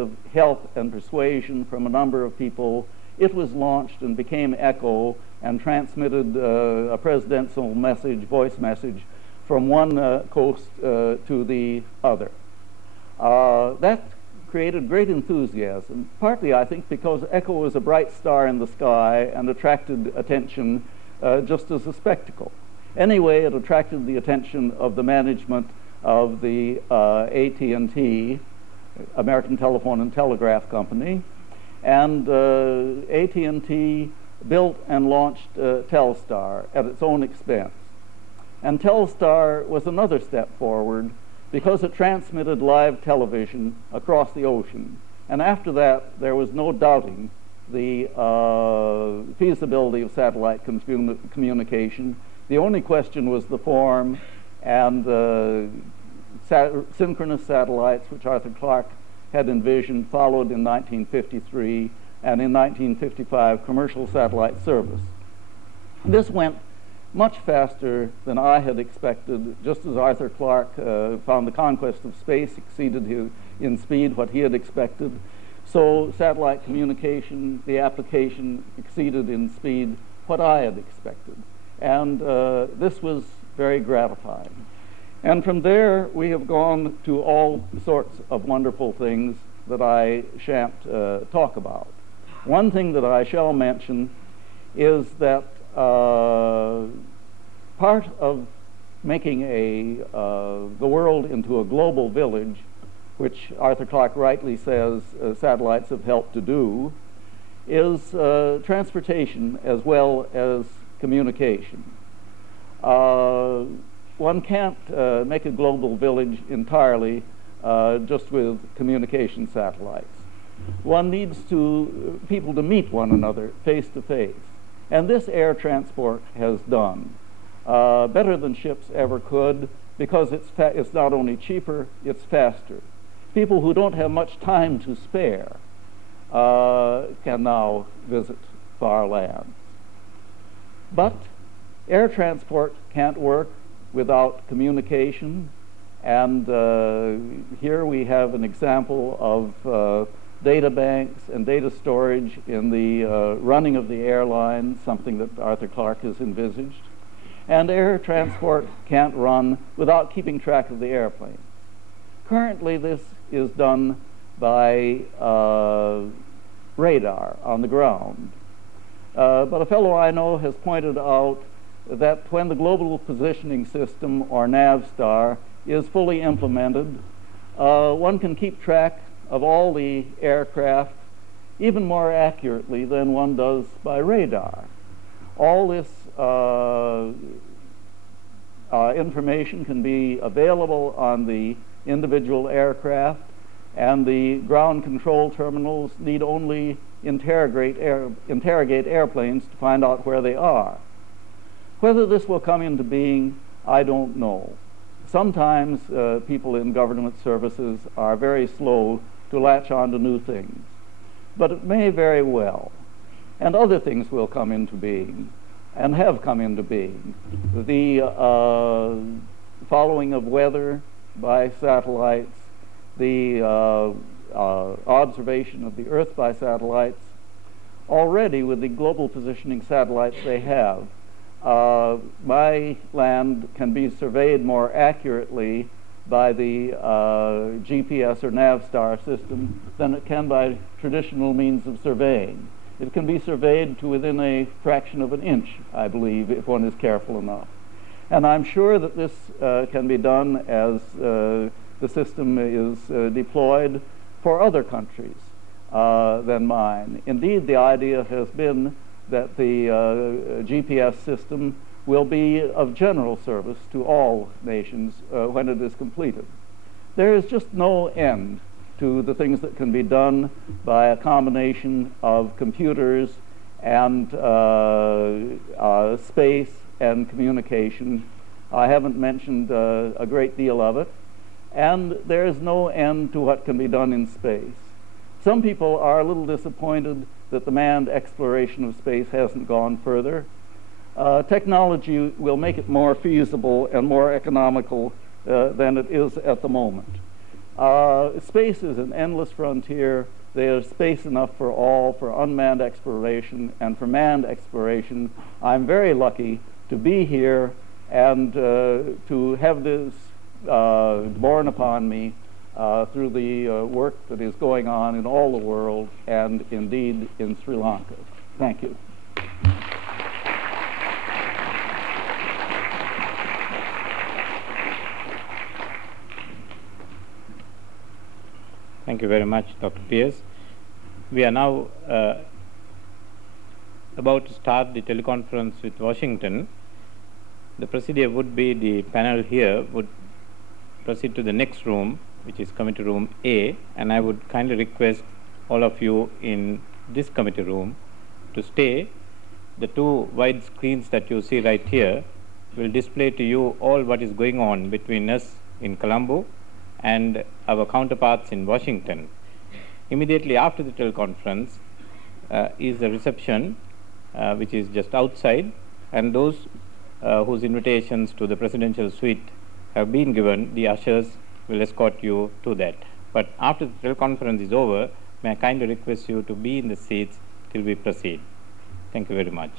of help and persuasion from a number of people, it was launched and became ECHO and transmitted a presidential message, voice message, from one coast to the other. That created great enthusiasm, partly, I think, because ECHO was a bright star in the sky and attracted attention just as a spectacle. Anyway, it attracted the attention of the management of the AT&T, American Telephone and Telegraph Company, and AT&T built and launched Telstar at its own expense. And Telstar was another step forward because it transmitted live television across the ocean. And after that, there was no doubting the feasibility of satellite communication. The only question was the form, and synchronous satellites, which Arthur Clarke had envisioned, followed in 1953, and in 1955, commercial satellite service. This went much faster than I had expected, just as Arthur Clarke found the conquest of space exceeded in speed what he had expected. So satellite communication, the application, exceeded in speed what I had expected. And this was very gratifying. And from there, we have gone to all sorts of wonderful things that I shan't talk about. One thing that I shall mention is that part of making the world into a global village, which Arthur Clarke rightly says satellites have helped to do, is transportation as well as communication. One can't make a global village entirely just with communication satellites. One needs people to meet one another face to face. And this air transport has done better than ships ever could, because it's not only cheaper, it's faster. People who don't have much time to spare can now visit far lands. But air transport can't work without communication, and here we have an example of data banks and data storage in the running of the airline, something that Arthur Clarke has envisaged. And air transport can't run without keeping track of the airplane. Currently, this is done by radar on the ground. But a fellow I know has pointed out that when the Global Positioning System, or NAVSTAR, is fully implemented, one can keep track of all the aircraft even more accurately than one does by radar. All this information can be available on the individual aircraft, and the ground control terminals need only interrogate airplanes to find out where they are. Whether this will come into being, I don't know. Sometimes people in government services are very slow to latch on to new things, but it may very well. And other things will come into being, and have come into being. The following of weather by satellites, the observation of the Earth by satellites. Already, with the global positioning satellites they have, my land can be surveyed more accurately by the GPS or NAVSTAR system than it can by traditional means of surveying. It can be surveyed to within a fraction of an inch, I believe, if one is careful enough. And I'm sure that this can be done as the system is deployed for other countries than mine. Indeed, the idea has been that the GPS system will be of general service to all nations when it is completed. There is just no end to the things that can be done by a combination of computers and space and communication. I haven't mentioned a great deal of it. And there is no end to what can be done in space. Some people are a little disappointed that the manned exploration of space hasn't gone further. Technology will make it more feasible and more economical than it is at the moment. Space is an endless frontier. There's space enough for all, for unmanned exploration and for manned exploration. I'm very lucky to be here and to have this borne upon me through the work that is going on in all the world and indeed in Sri Lanka. Thank you. Thank you very much, Dr. Pierce. We are now about to start the teleconference with Washington. The procedure would be the panel here would proceed to the next room, which is committee room A, and I would kindly request all of you in this committee room to stay. The two wide screens that you see right here will display to you all what is going on between us in Colombo and our counterparts in Washington. Immediately after the teleconference is a reception which is just outside, and those whose invitations to the presidential suite have been given, the ushers will escort you to that. But after the teleconference is over, may I kindly request you to be in the seats till we proceed. Thank you very much.